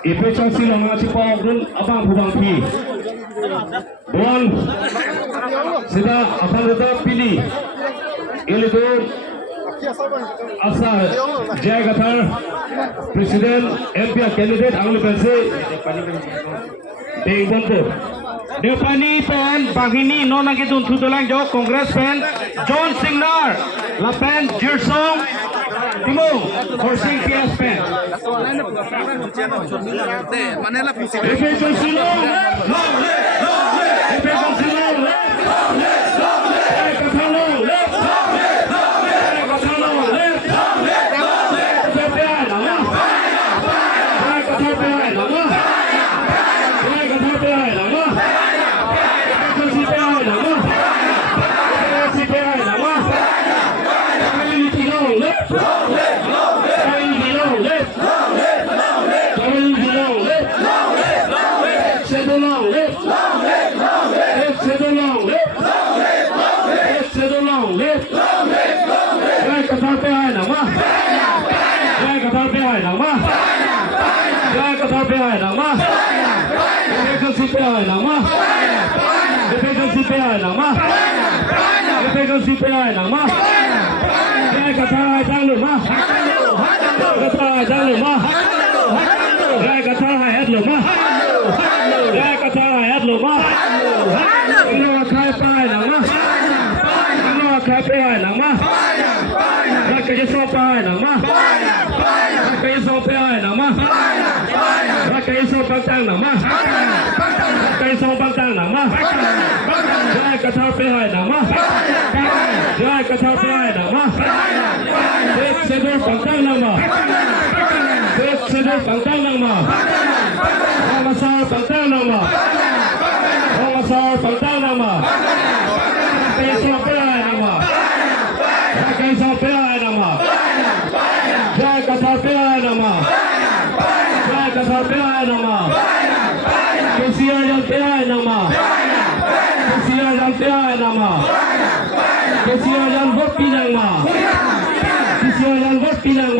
Ipecang silang ngasih pawagul abang hubang pi. Doan sudah akan tetap pilih. Ini tu asal Jaya Gathar Presiden MP candidate Anglo Pense Deng Bonpur. Depani pen Bagini non lagi tu tutulang jauh Kongres pen John Singnar la pen Jirsong Timung Horsing PS pen. Ipecang silang. Ipecang silang. Kesian yang